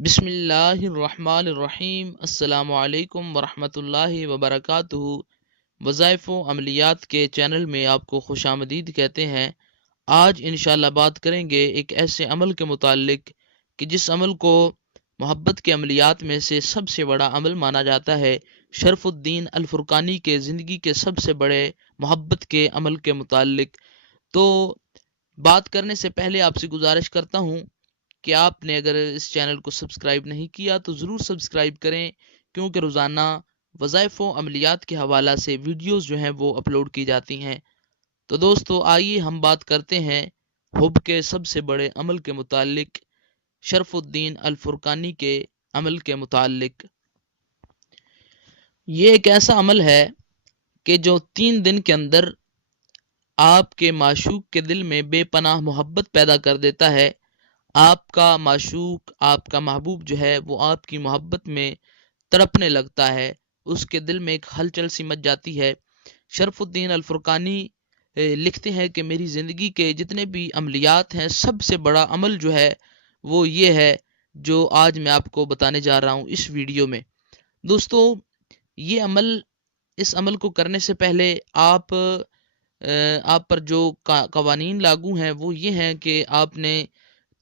بسم اللہ الرحمن الرحیم۔ السلام علیکم ورحمۃ اللہ وبرکاتہ۔ وظائف و عملیات کے چینل میں آپ کو خوش آمدید کہتے ہیں۔ آج انشاءاللہ بات کریں گے ایک ایسے عمل کے متعلق کہ جس عمل کو محبت کے عملیات میں سے سب سے بڑا عمل مانا جاتا ہے۔ شرف الدین الفرقانی کے زندگی کے سب سے بڑے محبت کے عمل کے متعلق تو بات کرنے سے پہلے آپ سے گزارش کرتا ہوں کہ آپ نے اگر اس چینل کو سبسکرائب نہیں کیا تو ضرور سبسکرائب کریں، کیونکہ روزانہ وظائف و عملیات کے حوالہ سے ویڈیوز جو ہیں وہ اپلوڈ کی جاتی ہیں۔ تو دوستو آئیے ہم بات کرتے ہیں حب کے سب سے بڑے عمل کے متعلق، شرف الدین الفرقانی کے عمل کے متعلق۔ یہ ایک ایسا عمل ہے کہ جو 3 دن کے اندر آپ کے معشوق کے دل میں بے پناہ محبت پیدا کر دیتا ہے۔ آپ کا معشوق، آپ کا محبوب جو ہے وہ آپ کی محبت میں تڑپنے لگتا ہے، اس کے دل میں ایک ہلچل سی مچ جاتی ہے۔ شرف الدین الفرقانی لکھتے ہیں کہ میری زندگی کے جتنے بھی عملیات ہیں، سب سے بڑا عمل جو ہے وہ یہ ہے جو آج میں آپ کو بتانے جا رہا ہوں اس ویڈیو میں۔ دوستو یہ عمل، اس عمل کو کرنے سے پہلے آپ پر جو قوانین لاگو ہیں وہ یہ ہیں کہ آپ نے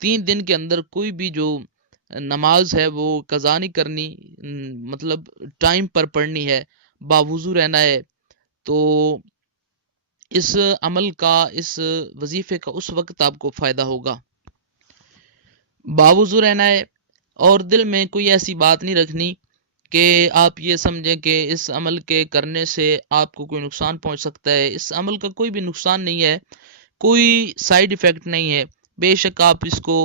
3 دن کے اندر کوئی بھی جو نماز ہے وہ قضا نہیں کرنی، مطلب ٹائم پر پڑھنی ہے، باوضو رہنا ہے۔ تو اس عمل کا، اس وظیفے کا اس وقت آپ کو فائدہ ہوگا۔ باوضو رہنا ہے اور دل میں کوئی ایسی بات نہیں رکھنی کہ آپ یہ سمجھیں کہ اس عمل کے کرنے سے آپ کو کوئی نقصان پہنچ سکتا ہے۔ اس عمل کا کوئی بھی نقصان نہیں ہے، کوئی سائیڈ ایفیکٹ نہیں ہے۔ بے شک آپ اس کو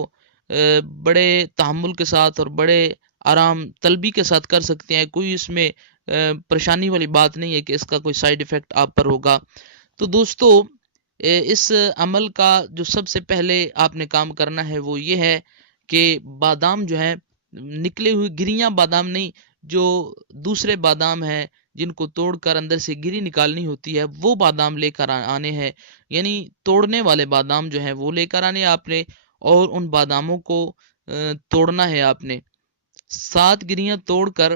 بڑے تحمل کے ساتھ اور بڑے آرام طلبی کے ساتھ کر سکتے ہیں، کوئی اس میں پریشانی والی بات نہیں ہے کہ اس کا کوئی سائیڈ ایفیکٹ آپ پر ہوگا۔ تو دوستو اس عمل کا جو سب سے پہلے آپ نے کام کرنا ہے وہ یہ ہے کہ بادام جو ہے، نکلے ہوئے گریاں بادام نہیں، جو دوسرے بادام ہیں جن کو توڑ کر اندر سے گری نکالنی ہوتی ہے، وہ بادام لے کر آنے ہیں، یعنی توڑنے والے بادام جو ہیں وہ لے کر آنے آپ نے، اور ان باداموں کو توڑنا ہے آپ نے۔ 7 گریاں توڑ کر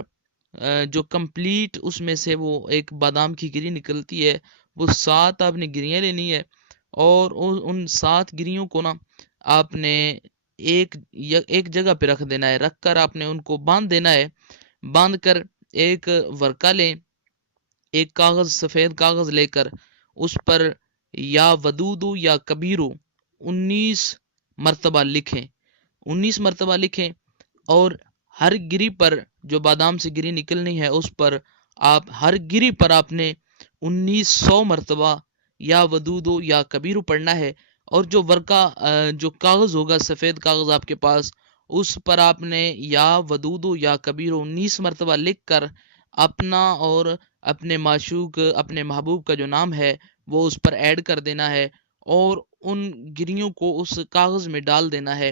جو کمپلیٹ اس میں سے وہ ایک بادام کی گری نکلتی ہے، وہ 7 آپ نے گریاں لینی ہے، اور ان 7 گریوں کو نا آپ نے ایک جگہ پہ رکھ دینا ہے، رکھ کر آپ نے ان کو باندھ دینا ہے۔ باندھ کر ایک ورقہ لیں، ایک کاغذ، سفید کاغذ لے کر اس پر یا ودودو یا کبیرو 19 مرتبہ لکھیں، 19 مرتبہ لکھیں، اور ہر گری پر جو بادام سے گری نکلنی ہے اس پر آپ ہر گری پر آپ نے 1900 مرتبہ یا ودودو یا کبیرو پڑھنا ہے۔ اور جو ورقہ، جو کاغذ ہوگا، سفید کاغذ آپ کے پاس، اس پر آپ نے یا ودودو یا کبیرو 19 مرتبہ لکھ کر اپنا اور اپنے معشوق، اپنے محبوب کا جو نام ہے وہ اس پر ایڈ کر دینا ہے، اور ان گریوں کو اس کاغذ میں ڈال دینا ہے۔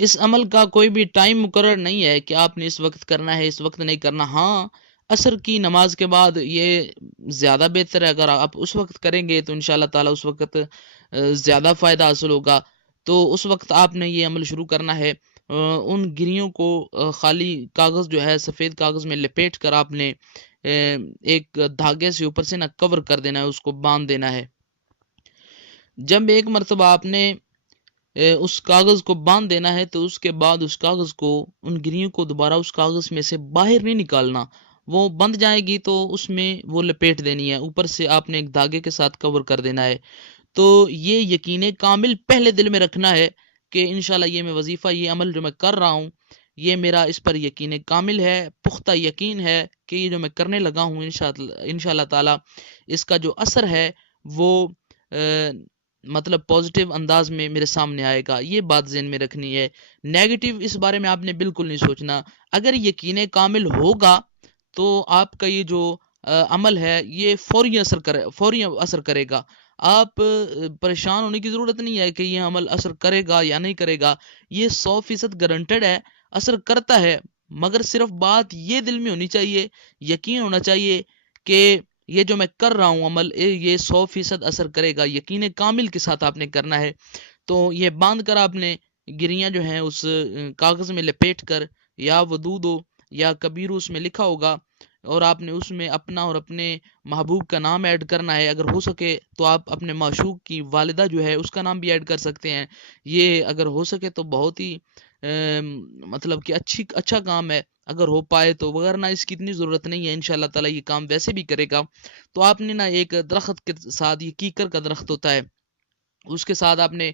اس عمل کا کوئی بھی ٹائم مقرر نہیں ہے کہ آپ نے اس وقت کرنا ہے، اس وقت نہیں کرنا۔ ہاں، عصر کی نماز کے بعد یہ زیادہ بہتر ہے، اگر آپ اس وقت کریں گے تو انشاءاللہ تعالی اس وقت زیادہ فائدہ حاصل ہوگا۔ تو اس وقت آپ نے یہ عمل شروع کرنا ہے۔ ان گریوں کو خالی کاغذ جو ہے، سفید کاغذ میں لپیٹ کر آپ نے ایک دھاگے سے اوپر سے کور کر دینا ہے، اس کو باندھ دینا ہے۔ جب ایک مرتبہ آپ نے اس کاغذ کو باندھ دینا ہے تو اس کے بعد اس کاغذ کو، ان گریوں کو دوبارہ اس کاغذ میں سے باہر نہیں نکالنا، وہ بند جائے گی تو اس میں وہ لپیٹ دینی ہے، اوپر سے آپ نے ایک دھاگے کے ساتھ کور کر دینا ہے۔ تو یہ یقین کامل پہلے دل میں رکھنا ہے کہ انشاءاللہ یہ میں وظیفہ، یہ عمل جو میں کر رہا ہوں، یہ میرا اس پر یقین کامل ہے، پختہ یقین ہے کہ یہ جو میں کرنے لگا ہوں انشاءاللہ تعالی اس کا جو اثر ہے وہ مطلب پازیٹیو انداز میں میرے سامنے آئے گا۔ یہ بات ذہن میں رکھنی ہے، نیگیٹو اس بارے میں آپ نے بالکل نہیں سوچنا۔ اگر یقین کامل ہوگا تو آپ کا یہ جو عمل ہے یہ فوری اثر کرے گا۔ آپ پریشان ہونے کی ضرورت نہیں ہے کہ یہ عمل اثر کرے گا یا نہیں کرے گا، یہ 100% گارنٹیڈ ہے، اثر کرتا ہے۔ مگر صرف بات یہ دل میں ہونی چاہیے، یقین ہونا چاہیے کہ یہ جو میں کر رہا ہوں عمل، یہ 100% اثر کرے گا، یقین کامل کے ساتھ آپ نے کرنا ہے۔ تو یہ باندھ کر آپ نے گریاں جو ہیں اس کاغذ میں لپیٹ کر یا ودود یا کبیر اس میں لکھا ہوگا، اور آپ نے اس میں اپنا اور اپنے محبوب کا نام ایڈ کرنا ہے۔ اگر ہو سکے تو آپ اپنے معشوق کی والدہ جو ہے اس کا نام بھی ایڈ کر سکتے ہیں۔ یہ اگر ہو سکے تو بہت ہی مطلب کہ اچھا کام ہے اگر ہو پائے تو، وغیرہ اس کی اتنی ضرورت نہیں ہے، انشاءاللہ تعالی یہ کام ویسے بھی کرے گا۔ تو آپ نے نا ایک درخت کے ساتھ، یہ کیکر کا درخت ہوتا ہے، اس کے ساتھ آپ نے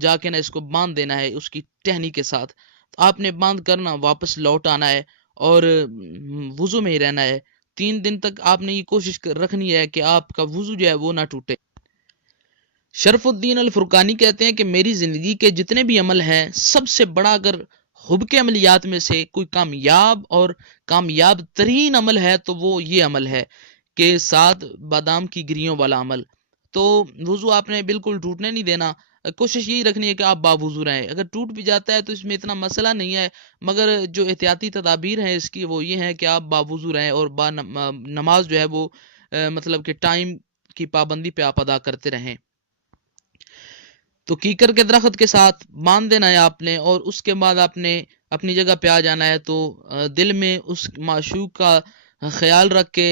جا کے نا اس کو باندھ دینا ہے اس کی ٹہنی کے ساتھ۔ آپ نے باندھ کرنا واپس لوٹ آنا ہے اور وضو میں ہی رہنا ہے 3 دن تک۔ آپ نے یہ کوشش رکھنی ہے کہ آپ کا وضو جو ہے وہ نہ ٹوٹے۔ شرف الدین الفرقانی کہتے ہیں کہ میری زندگی کے جتنے بھی عمل ہیں، سب سے بڑا اگر حب کے عملیات میں سے کوئی کامیاب اور کامیاب ترین عمل ہے تو وہ یہ عمل ہے کہ 7 بادام کی گریوں والا عمل۔ تو وضو آپ نے بالکل ٹوٹنے نہیں دینا، کوشش یہی رکھنی ہے کہ آپ باوضو رہیں۔ اگر ٹوٹ بھی جاتا ہے تو اس میں اتنا مسئلہ نہیں ہے، مگر جو احتیاطی تدابیر ہیں اس کی وہ یہ ہیں کہ آپ باوضو رہیں اور نماز جو ہے وہ مطلب کہ ٹائم کی پابندی پہ آپ ادا کرتے رہیں۔ تو کیکر کے درخت کے ساتھ باندھ دینا ہے آپ نے، اور اس کے بعد آپ نے اپنی جگہ پہ آ جانا ہے۔ تو دل میں اس معشوق کا خیال رکھ کے،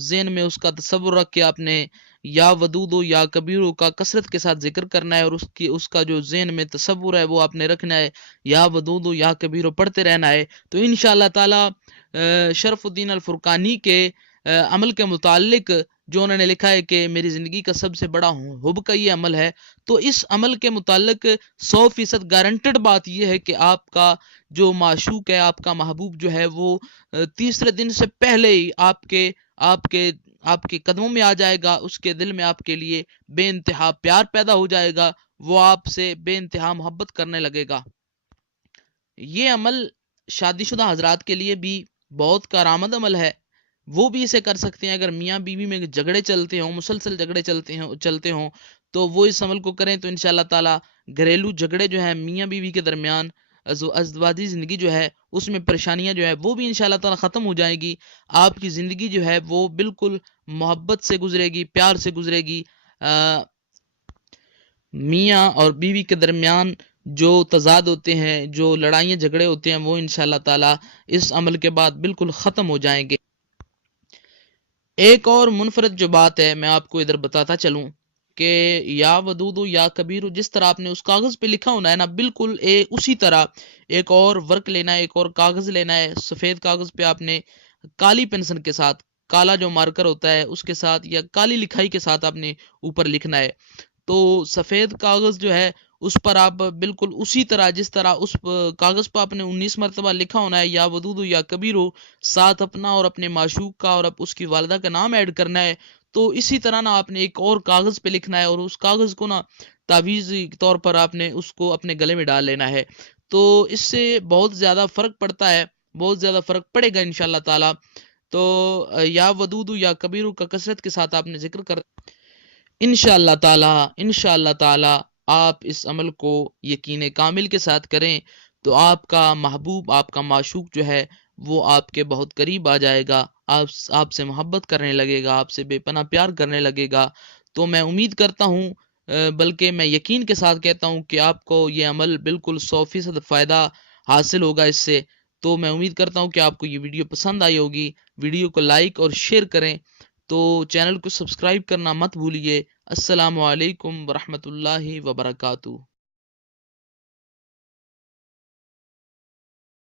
ذہن میں اس کا تصور رکھ کے آپ نے یا ودود یا کبیرو کا کثرت کے ساتھ ذکر کرنا ہے، اور اس کا جو ذہن میں تصور ہے وہ آپ نے رکھنا ہے، یا ودود یا کبیرو پڑھتے رہنا ہے۔ تو انشاءاللہ تعالی شرف الدین الفرقانی کے عمل کے متعلق جو انہوں نے لکھا ہے کہ میری زندگی کا سب سے بڑا حب کا یہ عمل ہے، تو اس عمل کے متعلق 100% گارنٹڈ بات یہ ہے کہ آپ کا جو معشوق ہے، آپ کا محبوب جو ہے وہ تیسرے دن سے پہلے ہی آپ کے قدموں میں آ جائے گا، اس کے دل میں آپ کے لیے بے انتہا پیار پیدا ہو جائے گا، وہ آپ سے بے انتہا محبت کرنے لگے گا۔ یہ عمل شادی شدہ حضرات کے لیے بھی بہت کارآمد عمل ہے، وہ بھی اسے کر سکتے ہیں۔ اگر میاں بیوی میں جھگڑے چلتے ہوں، مسلسل جھگڑے چلتے ہوں تو وہ اس عمل کو کریں، تو انشاءاللہ تعالی گھریلو جھگڑے جو ہیں میاں بیوی کے درمیان، ازدواجی زندگی جو ہے اس میں پریشانیاں جو ہے وہ بھی انشاءاللہ تعالی ختم ہو جائیں گی۔ آپ کی زندگی جو ہے وہ بالکل محبت سے گزرے گی، پیار سے گزرے گی۔ میاں اور بیوی کے درمیان جو تضاد ہوتے ہیں، جو لڑائیاں جھگڑے ہوتے ہیں، وہ انشاءاللہ تعالی اس عمل کے بعد بالکل ختم ہو جائیں گے۔ ایک اور منفرد جو بات ہے میں آپ کو ادھر بتاتا چلوں کہ یا ودود یا کبیر، جس طرح آپ نے اس کاغذ پہ لکھا ہونا ہے نا، بالکل اسی طرح ایک اور ورک لینا ہے، ایک اور کاغذ لینا ہے۔ سفید کاغذ پہ آپ نے کالی پینسل کے ساتھ، کالا جو مارکر ہوتا ہے اس کے ساتھ یا کالی لکھائی کے ساتھ آپ نے اوپر لکھنا ہے۔ تو سفید کاغذ جو ہے اس پر آپ بالکل اسی طرح، جس طرح اس کاغذ پر آپ نے 19 مرتبہ لکھا ہونا ہے یا ودود یا کبیر، ساتھ اپنا اور اپنے معشوق کا اور اس کی والدہ کا نام ایڈ کرنا ہے۔ تو اسی طرح نا آپ نے ایک اور کاغذ پہ لکھنا ہے، اور اس کاغذ کو نا تعویذی طور پر آپ نے اس کو اپنے گلے میں ڈال لینا ہے۔ تو اس سے بہت زیادہ فرق پڑتا ہے، بہت زیادہ فرق پڑے گا انشاءاللہ تعالی۔ تو یا ودود یا کبیر کا کثرت کے ساتھ آپ نے ذکر کر، انشاءاللہ تعالی آپ اس عمل کو یقین کامل کے ساتھ کریں تو آپ کا محبوب، آپ کا معشوق جو ہے وہ آپ کے بہت قریب آ جائے گا، آپ سے محبت کرنے لگے گا، آپ سے بے پناہ پیار کرنے لگے گا۔ تو میں امید کرتا ہوں، بلکہ میں یقین کے ساتھ کہتا ہوں کہ آپ کو یہ عمل بالکل 100% فائدہ حاصل ہوگا اس سے۔ تو میں امید کرتا ہوں کہ آپ کو یہ ویڈیو پسند آئی ہوگی۔ ویڈیو کو لائک اور شیئر کریں، تو چینل کو سبسکرائب کرنا مت بھولیے۔ السلام علیکم ورحمۃ اللہ وبرکاتہ۔